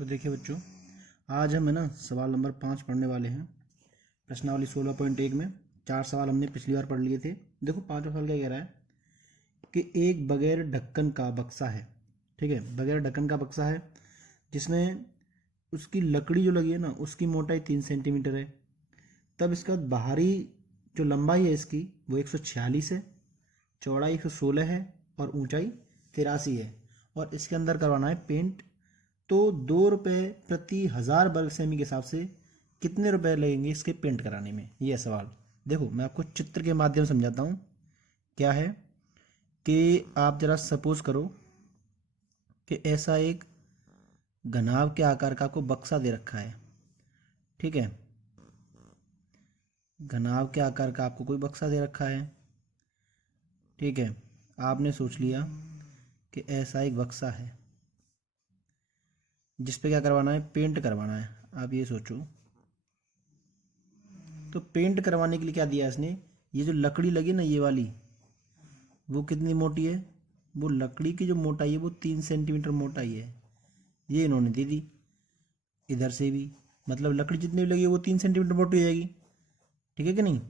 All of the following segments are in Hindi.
तो देखिए बच्चों, आज हम है ना सवाल नंबर 5 पढ़ने वाले हैं। प्रश्नावली 16.1 में 4 सवाल हमने पिछली बार पढ़ लिए थे। देखो 5वां सवाल क्या कह रहा है कि एक बगैर ढक्कन का बक्सा है। ठीक है, बगैर ढक्कन का बक्सा है जिसमें उसकी लकड़ी जो लगी है ना उसकी मोटाई 3 सेंटीमीटर है। तब इसका बाहरी जो लंबाई है इसकी वो 146 है, चौड़ाई 116 है और ऊंचाई 83 है। और इसके अंदर करवाना है पेंट। तो 2 रुपये प्रति 1000 वर्ग सेमी के हिसाब से कितने रुपए लगेंगे इसके पेंट कराने में, यह सवाल। देखो मैं आपको चित्र के माध्यम से समझाता हूँ। क्या है कि आप जरा सपोज करो कि ऐसा एक घनाभ के आकार का आपको बक्सा दे रखा है। ठीक है, घनाभ के आकार का आपको कोई बक्सा दे रखा है। ठीक है, आपने सोच लिया कि ऐसा एक बक्सा है जिस पे क्या करवाना है, पेंट करवाना है। आप ये सोचो, तो पेंट करवाने के लिए क्या दिया इसने, ये जो लकड़ी लगी ना ये वाली, वो कितनी मोटी है, वो लकड़ी की जो मोटाई है वो 3 सेंटीमीटर मोटाई है। ये इन्होंने दे दी। इधर से भी मतलब लकड़ी जितनी भी लगी है वो 3 सेंटीमीटर मोटी हो जाएगी। ठीक है कि नहीं।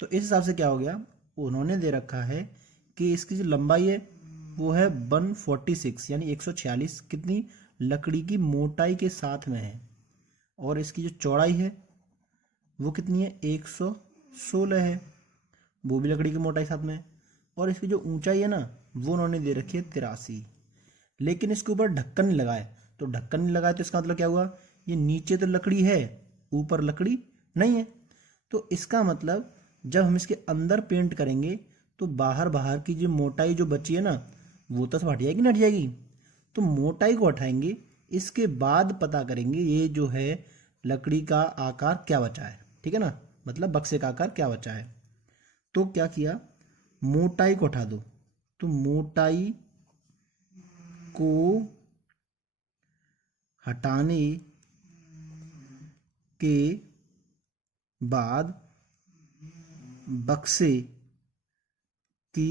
तो इस हिसाब से क्या हो गया, उन्होंने दे रखा है कि इसकी जो लंबाई है वो है 146 यानी 146 कितनी, लकड़ी की मोटाई के साथ में है। और इसकी जो चौड़ाई है वो कितनी है, 116 है, वो भी लकड़ी की मोटाई साथ में है। और इसकी जो ऊंचाई है ना वो उन्होंने दे रखी है 83। लेकिन इसके ऊपर ढक्कन नहीं लगाए। तो ढक्कन नहीं लगाए तो इसका मतलब क्या हुआ, ये नीचे तो लकड़ी है ऊपर लकड़ी नहीं है। तो इसका मतलब जब हम इसके अंदर पेंट करेंगे तो बाहर बाहर की जो मोटाई जो बची है ना वो तो सब हट जाएगी ना, हट जाएगी। तो मोटाई को हटाएंगे, इसके बाद पता करेंगे ये जो है लकड़ी का आकार क्या बचा है। ठीक है ना, मतलब बक्से का आकार क्या बचा है। तो क्या किया, मोटाई को हटा दो। तो मोटाई को हटाने के बाद बक्से की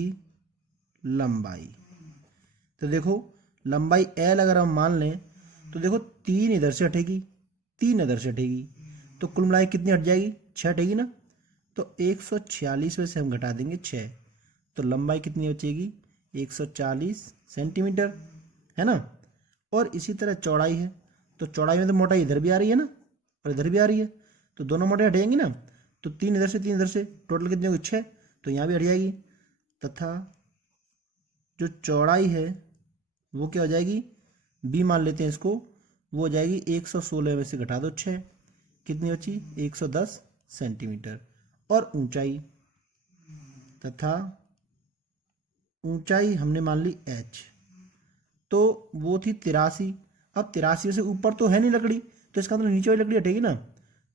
लंबाई, तो देखो लंबाई L अगर हम मान लें तो देखो 3 इधर से हटेगी, 3 इधर से हटेगी, तो कुल मिलाकर कितनी हट जाएगी, 6 हटेगी ना। तो 146 में से हम घटा देंगे 6, तो लंबाई कितनी बचेगी, 140 सेंटीमीटर, है ना। और इसी तरह चौड़ाई है, तो चौड़ाई में तो मोटाई इधर भी आ रही है ना और इधर भी आ रही है, तो दोनों मोटाई हटेंगी ना। तो 3 इधर से 3 इधर से, टोटल कितनी होगी, 6, तो यहाँ भी हट जाएगी। तथा जो चौड़ाई है वो क्या हो जाएगी, बी मान लेते हैं इसको, वो हो जाएगी 116 में से घटा दो 6, कितनी बची, 110 सेंटीमीटर। और ऊंचाई, तथा ऊंचाई हमने मान ली h, तो वो थी 83। अब 83 से ऊपर तो है नहीं लकड़ी, तो इसका मतलब नीचे वाली लकड़ी हटेगी ना,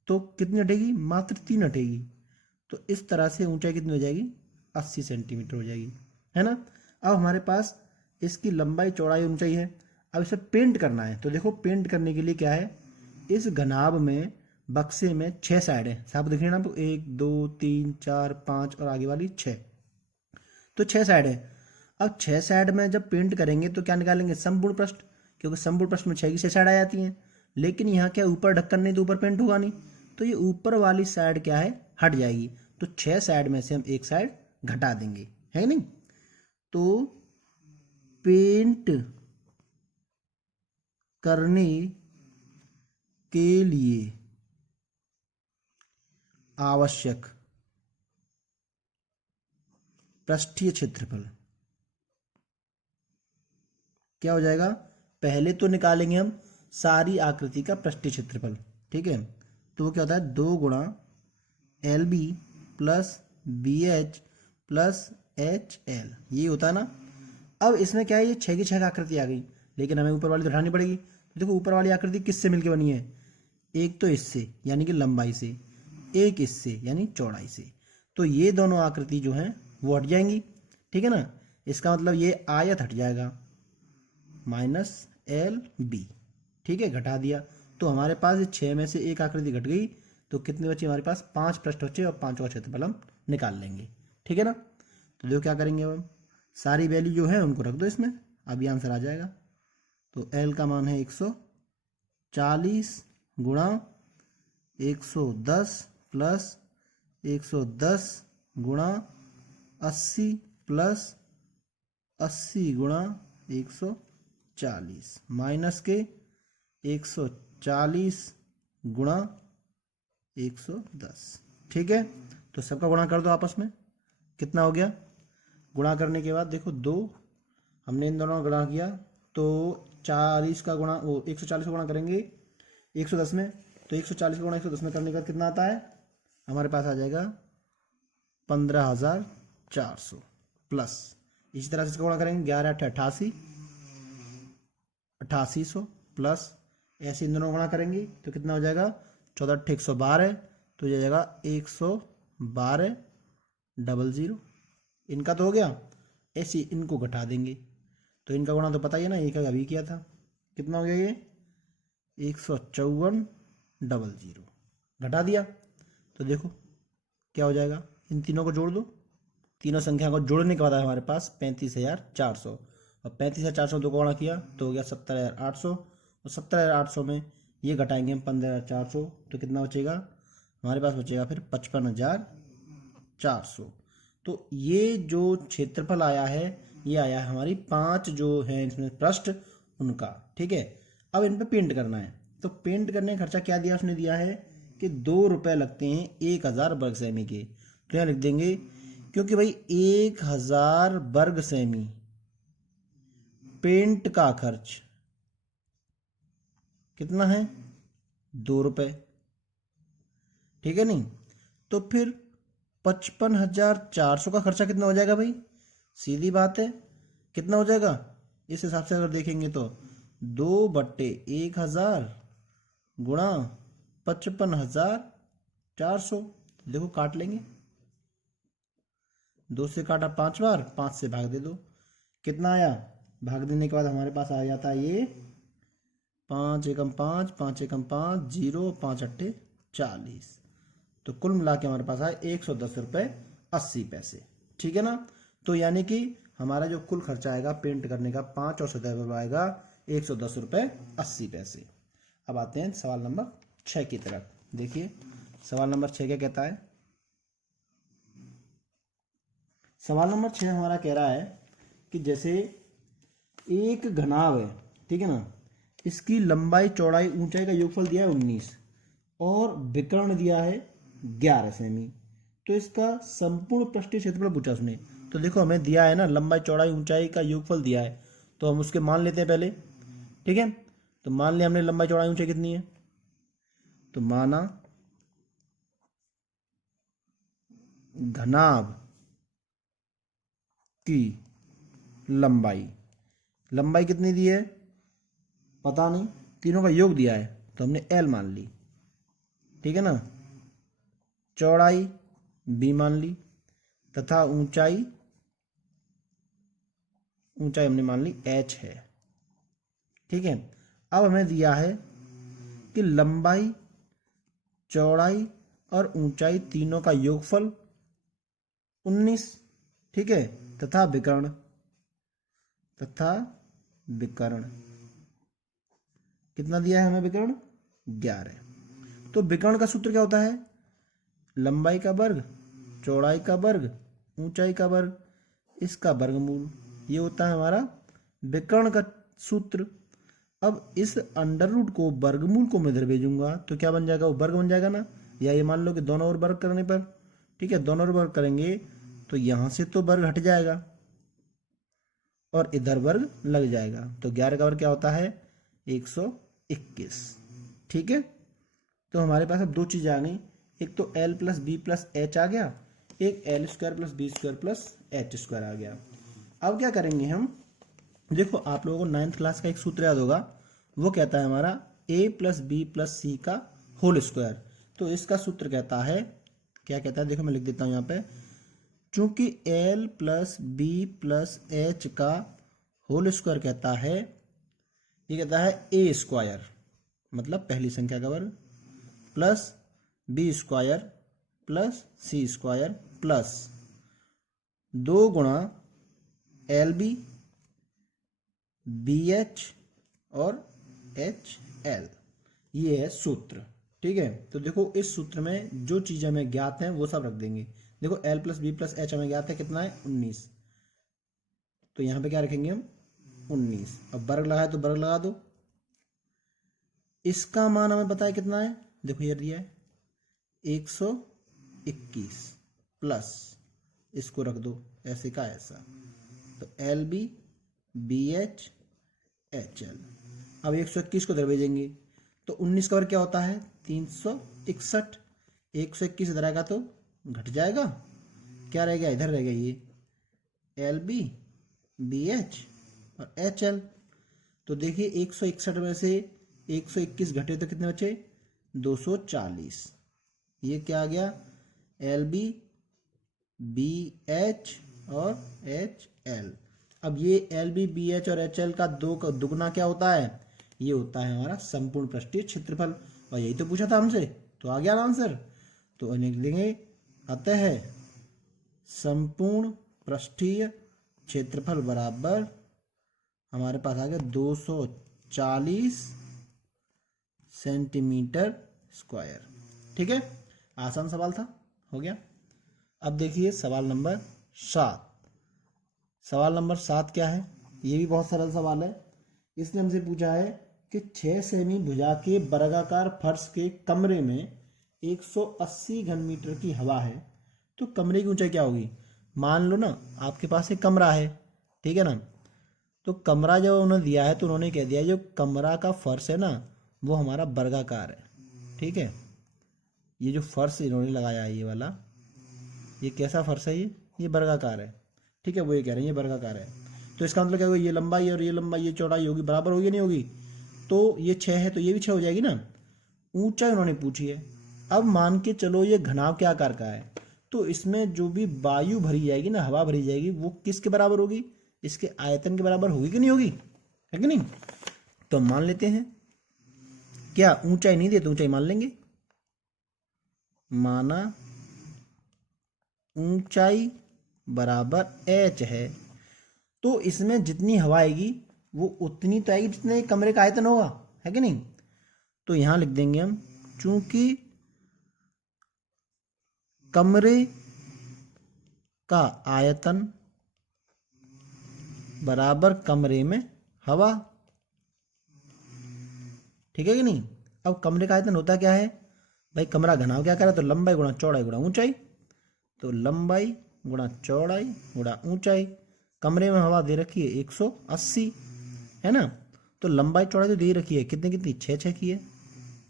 तो कितनी हटेगी, मात्र 3 हटेगी। तो इस तरह से ऊंचाई कितनी हो जाएगी, 80 सेंटीमीटर हो जाएगी, है ना। अब हमारे पास इसकी लंबाई चौड़ाई ऊंचाई है। अब इसे पेंट करना है। तो देखो पेंट करने के लिए क्या है, इस घनाभ में बक्से में 6 साइड है, साफ दिख रही है ना, तो 1 2 3 4 5 और आगे वाली 6, तो 6 साइड है। अब 6 साइड में जब पेंट करेंगे तो क्या निकालेंगे, संपूर्ण पृष्ठ, क्योंकि संपूर्ण पृष्ठ में 6 की 6 साइड आ जाती हैं। लेकिन यहाँ क्या ऊपर ढक्कन नहीं तो ऊपर पेंट होगा नहीं, तो ये ऊपर वाली साइड क्या है, हट जाएगी। तो 6 साइड में से हम एक साइड घटा देंगे, है नहीं। तो पेंट करने के लिए आवश्यक पृष्ठीय क्षेत्रफल क्या हो जाएगा, पहले तो निकालेंगे हम सारी आकृति का पृष्ठीय क्षेत्रफल। ठीक है, तो वो क्या होता है, 2 गुणा LB plus BH plus HL, ये होता है ना। अब इसमें क्या है, ये 6 की 6 आकृति आ गई, लेकिन हमें ऊपर वाली तो उठानी पड़ेगी। तो देखो ऊपर वाली आकृति किससे मिलकर बनी है, एक तो इससे यानी कि लंबाई से, एक इससे यानी चौड़ाई से। तो ये दोनों आकृति जो हैं वो हट जाएंगी। ठीक है ना, इसका मतलब ये आयत हट जाएगा, -LB। ठीक है, घटा दिया, तो हमारे पास ये 6 में से एक आकृति घट गई, तो कितने बचे हमारे पास, 5 पृष्ठ बचे, और 5 का क्षेत्रफल हम निकाल लेंगे। ठीक है ना। तो देखो क्या करेंगे, अब हम सारी वैल्यू जो है उनको रख दो इसमें, अब ये आंसर आ जाएगा। तो L का मान है 100 40 गुणा 110 प्लस 110 गुणा 80 प्लस 80 गुणा 140 माइनस के 140 गुणा 110। ठीक है, तो सबका गुणा कर दो आपस में, कितना हो गया। गुणा करने के बाद देखो 2, हमने इन दोनों का गुणा किया तो 40 का गुणा, वो 140 का गुणा करेंगे 110 में, तो 140 का गुणा 110 में करने का कितना आता है, हमारे पास आ जाएगा 15,400 प्लस, इसी तरह से इसका गुणा करेंगे 11 8 88 8800 प्लस, ऐसे इन दोनों गुणा करेंगे तो कितना हो जाएगा 14 8 112, तो ये जाएगा 112,00। इनका तो हो गया, ऐसे इनको घटा देंगे, तो इनका गुणा तो पता ही है ना, एक अभी किया था, कितना हो गया ये 154,00। घटा दिया तो देखो क्या हो जाएगा, इन तीनों को जोड़ दो, तीनों संख्या को जोड़ने के बाद हमारे पास 35,400, और 35,400 दो को गुणा किया तो हो गया 70,800, और 70,800 में ये घटाएंगे हम 15,400, तो कितना बचेगा हमारे पास, बचेगा फिर 55,400। तो ये जो क्षेत्रफल आया है, ये आया है हमारी 5 जो है इसमें पृष्ठ उनका। ठीक है, अब इन पे पेंट करना है, तो पेंट करने का खर्चा क्या दिया उसने, दिया है कि 2 रुपये लगते हैं 1000 वर्ग सेमी के, तो यहाँ लिख देंगे, क्योंकि भाई 1000 वर्ग सेमी पेंट का खर्च कितना है, 2 रुपये। ठीक है नहीं, तो फिर 55,400 का खर्चा कितना हो जाएगा भाई, सीधी बात है, कितना हो जाएगा, इस हिसाब से अगर देखेंगे तो 2/1000 गुणा 55,400, देखो काट लेंगे, 2 से काटा 5 बार, 5 से भाग दे दो, कितना आया, भाग देने के बाद हमारे पास आ जाता है ये 5 एकम 5 5 एकम 5 0 5 अट्ठे 40, तो कुल मिला के हमारे पास आया 110 रुपये 80 पैसे। ठीक है ना, तो यानी कि हमारा जो कुल खर्चा आएगा पेंट करने का 5 और 17 आएगा 110 रुपये 80 पैसे। अब आते हैं सवाल नंबर 6 की तरफ। देखिए सवाल नंबर 6 क्या कहता है, सवाल नंबर 6 हमारा कह रहा है कि जैसे एक घनाभ है, ठीक है ना, इसकी लंबाई चौड़ाई ऊंचाई का योगफल दिया है 19 और विकर्ण दिया है 11 सेमी, तो इसका संपूर्ण पृष्ठीय क्षेत्रफल पूछा उसने। तो देखो हमें दिया है ना लंबाई चौड़ाई ऊंचाई का योगफल दिया है, तो हम उसके मान लेते हैं पहले। ठीक है, तो मान लिया हमने लंबाई चौड़ाई ऊंचाई कितनी है, तो माना घनाभ की लंबाई, लंबाई कितनी दी है पता नहीं, तीनों का योग दिया है तो हमने L मान ली। ठीक है ना, चौड़ाई B मान ली तथा ऊंचाई हमने मान ली H है। ठीक है, अब हमें दिया है कि लंबाई चौड़ाई और ऊंचाई तीनों का योगफल 19, ठीक है, तथा विकर्ण कितना दिया है हमें, विकर्ण 11। तो विकर्ण का सूत्र क्या होता है, लंबाई का वर्ग चौड़ाई का वर्ग ऊंचाई का वर्ग, इसका वर्गमूल, ये होता है हमारा विकर्ण का सूत्र। अब इस अंडर रूट को वर्गमूल को मैं इधर भेजूंगा तो क्या बन जाएगा, वो वर्ग बन जाएगा ना, या ये मान लो कि दोनों ओर वर्ग करने पर, ठीक है, दोनों ओर वर्ग करेंगे तो यहां से तो वर्ग हट जाएगा और इधर वर्ग लग जाएगा, तो 11 का वर्ग क्या होता है 121। ठीक है, तो हमारे पास अब दो चीजें आ गई, एक तो L plus B plus H आ गया, एक L square plus B square plus H square आ गया। अब क्या करेंगे हम, देखो आप लोगों को 9th क्लास का एक सूत्र याद होगा, वो कहता है हमारा a प्लस बी प्लस सी का होल स्क्वायर। तो इसका सूत्र कहता है, क्या कहता है, देखो मैं लिख देता हूं यहाँ पे, चूंकि L plus B plus H का होल स्क्वायर कहता है, ये कहता है a स्क्वायर मतलब पहली संख्या का वर्ग प्लस बी स्क्वायर प्लस सी स्क्वायर प्लस 2 गुणा एल बी बी एच और एच एल, ये है सूत्र। ठीक है, तो देखो इस सूत्र में जो चीज़ें हमें ज्ञात हैं वो सब रख देंगे। देखो L plus B plus H हमें ज्ञात है, कितना है 19, तो यहाँ पे क्या रखेंगे हम 19। अब वर्ग लगाए तो वर्ग लगा दो। इसका मान हमें पता है कितना है, देखो ये दिया है 121 प्लस इसको रख दो ऐसे का ऐसा, तो L B B H H L. अब 121 को इधर भेजेंगे तो 19 का वर्ग क्या होता है 361। 121 इधर आएगा तो घट जाएगा, क्या रह गया इधर रह गया ये एल बी बी एच और एच एल। तो देखिए 161 में से 121 घटे तो कितने बचे 240। ये क्या आ गया एल बी बी एच और एच एल। अब ये एल बी बी एच और एच एल का दो का दुगना क्या होता है, ये होता है हमारा संपूर्ण पृष्ठीय क्षेत्रफल। और यही तो पूछा था हमसे, तो आ गया ना आंसर। तो लिख देंगे अतः संपूर्ण पृष्ठीय क्षेत्रफल बराबर हमारे पास आ गया 240 सेंटीमीटर स्क्वायर। ठीक है, आसान सवाल था, हो गया। अब देखिए सवाल नंबर 7। सवाल नंबर 7 क्या है, ये भी बहुत सरल सवाल है। इसने हमसे पूछा है कि 6 सेमी भुजा के वर्गाकार फर्श के कमरे में 180 घन मीटर की हवा है, तो कमरे की ऊंचाई क्या होगी। मान लो ना आपके पास एक कमरा है, ठीक है ना, तो कमरा जब उन्होंने दिया है तो उन्होंने कह दिया जो कमरा का फर्श है ना वो हमारा वर्गाकार है। ठीक है, ये जो फर्श इन्होंने लगाया है ये वाला, ये कैसा फर्श है, ये वर्गाकार है। ठीक है, वो ये कह रहे हैं ये वर्गाकार है, तो इसका मतलब क्या होगा, ये लंबाई और ये लंबाई ये चौड़ाई होगी बराबर होगी नहीं होगी, तो ये 6 है तो ये भी 6 हो जाएगी ना। ऊंचाई उन्होंने पूछी है। अब मान के चलो ये घनाव के आकार का है, तो इसमें जो भी वायु भरी जाएगी ना, हवा भरी जाएगी, वो किसके बराबर होगी, इसके आयतन के बराबर होगी कि नहीं होगी, है कि नहीं। तो मान लेते हैं, क्या ऊंचाई नहीं दे तो ऊंचाई मान लेंगे, माना ऊंचाई बराबर h है, तो इसमें जितनी हवा आएगी वो उतनी तो आएगी जितने कमरे का आयतन होगा, है कि नहीं। तो यहां लिख देंगे हम, चूंकि कमरे का आयतन बराबर कमरे में हवा, ठीक है कि नहीं। अब कमरे का आयतन होता क्या है भाई, कमरा घनाव क्या करे तो लंबाई गुणा चौड़ाई गुणा ऊंचाई, तो लंबाई गुणा चौड़ाई गुणा ऊंचाई। कमरे में हवा दे रखी है 180, है ना, तो लंबाई चौड़ाई तो दे रखी है कितनी कितनी 6 की है,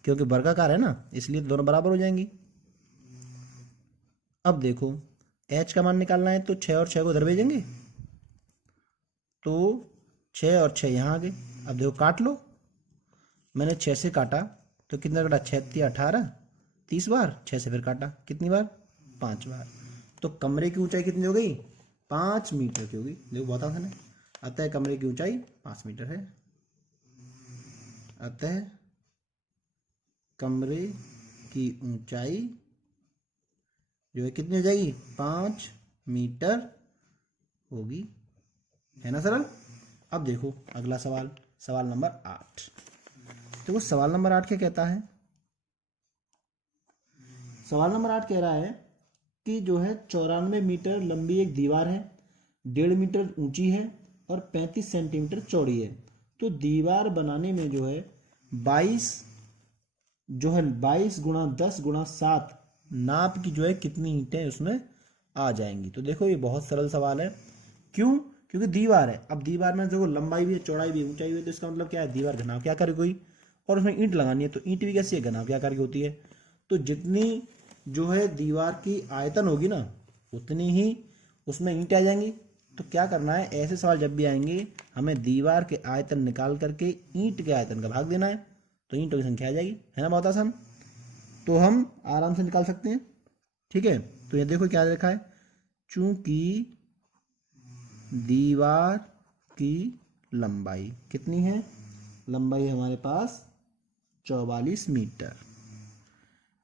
क्योंकि वर्गाकार है ना इसलिए दोनों बराबर हो जाएंगी। अब देखो h का मान निकालना है तो 6 और 6 को इधर भेजेंगे, तो 6 और 6 यहाँ आ गए। अब देखो काट लो, मैंने 6 से काटा तो कितना काटा 6 18 30 बार, 6 से फिर काटा कितनी बार 5 बार, तो कमरे की ऊंचाई कितनी हो गई 5 मीटर की होगी। देखो बहुत आसान है, अतः कमरे की ऊंचाई 5 मीटर है। अतः कमरे की ऊंचाई जो है कितनी हो जाएगी 5 मीटर होगी, है ना सरल। अब देखो अगला सवाल, सवाल नंबर 8। देखो सवाल नंबर 8 क्या कहता है, सवाल नंबर 8 कह रहा है कि जो है 94 मीटर लंबी एक दीवार है, 1.5 मीटर ऊंची है और 35 सेंटीमीटर चौड़ी है। तो दीवार बनाने में जो है 22 गुणा 10 गुणा 7 नाप की जो है कितनी ईंटें उसमें आ जाएंगी। तो देखो ये बहुत सरल सवाल है, क्यों, क्योंकि दीवार है। अब दीवार में देखो लंबाई भी है चौड़ाई भी ऊंचाई भी है, तो इसका मतलब क्या है दीवार घनाव के आकार की कोई, और उसमें ईंट लगानी है तो ईंट भी कैसी है घनाव के आकार की होती है। तो जितनी जो है दीवार की आयतन होगी ना उतनी ही उसमें ईंट आ जाएंगी। तो क्या करना है, ऐसे सवाल जब भी आएंगे हमें दीवार के आयतन निकाल करके ईंट के आयतन का भाग देना है, तो ईंटों की संख्या आ जाएगी, है ना, बहुत आसान। तो हम आराम से निकाल सकते हैं। ठीक है, तो ये देखो क्या लिखा है, चूंकि दीवार की लंबाई कितनी है, लंबाई है हमारे पास 44 मीटर,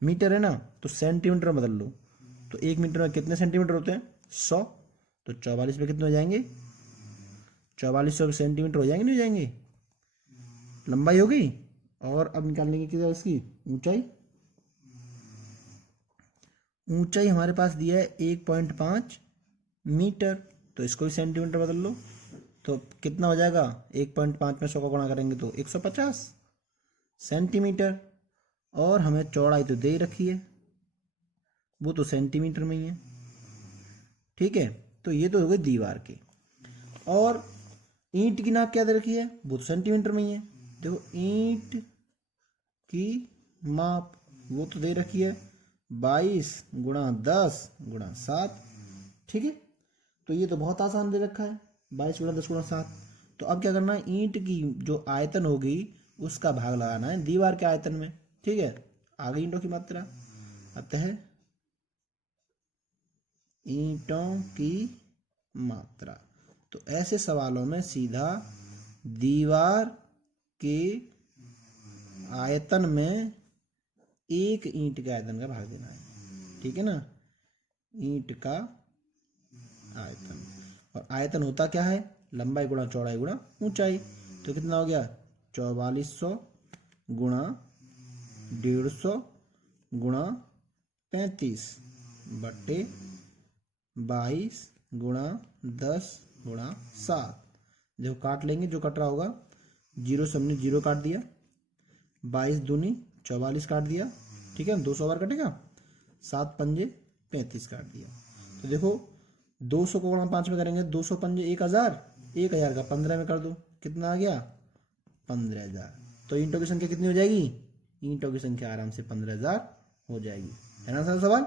मीटर है ना, तो सेंटीमीटर में बदल लो, तो 1 मीटर में कितने सेंटीमीटर होते हैं 100, तो 44 में कितने हो जाएंगे 4400 सेंटीमीटर हो जाएंगे नहीं हो जाएंगे, लंबाई हो गई। और अब निकालने की क्या इसकी ऊंचाई। ऊंचाई हमारे पास दिया है 1.5 मीटर, तो इसको भी सेंटीमीटर बदल लो, तो कितना हो जाएगा 1.5 में 100 का गुणा करेंगे तो 150 सेंटीमीटर। और हमें चौड़ाई तो दे ही रखी है, वो तो सेंटीमीटर में ही है। ठीक है, तो ये तो हो गई दीवार की। और ईंट की नाप क्या दे रखी है, वो तो सेंटीमीटर में ही है। देखो ईंट की माप वो तो दे रखी है 22 गुणा 10 गुणा 7। ठीक है, तो ये तो बहुत आसान दे रखा है 22 गुणा 10 गुणा 7। तो अब क्या करना है, ईंट की जो आयतन होगी उसका भाग लगाना है दीवार के आयतन में। ठीक है, आ गई ईंटों की मात्रा। अतः ईंटों की मात्रा। तो ऐसे सवालों में सीधा दीवार के आयतन में एक ईंट के आयतन का भाग देना है। ठीक है ना, ईंट का आयतन। और आयतन होता क्या है, लंबाई गुणा चौड़ाई गुणा ऊंचाई। तो कितना हो गया 4400 गुणा 150 गुणा 35 बट्टे 22 गुणा 10 गुणा 7। देखो काट लेंगे, जो कट रहा होगा, जीरो से हमने जीरो काट दिया, 22 दूनी 44 काट दिया। ठीक है, 200 बार कटेगा, 7 पंजे 35 काट दिया। तो देखो 200 को गुणा 5 में करेंगे, 200 पंजे 1000, 1000 का 15 में कर दो, कितना आ गया 15000। तो ईंटों की संख्या कितनी हो जाएगी, ईंटों की संख्या आराम से 15000 हो जाएगी। है ना सर सवाल।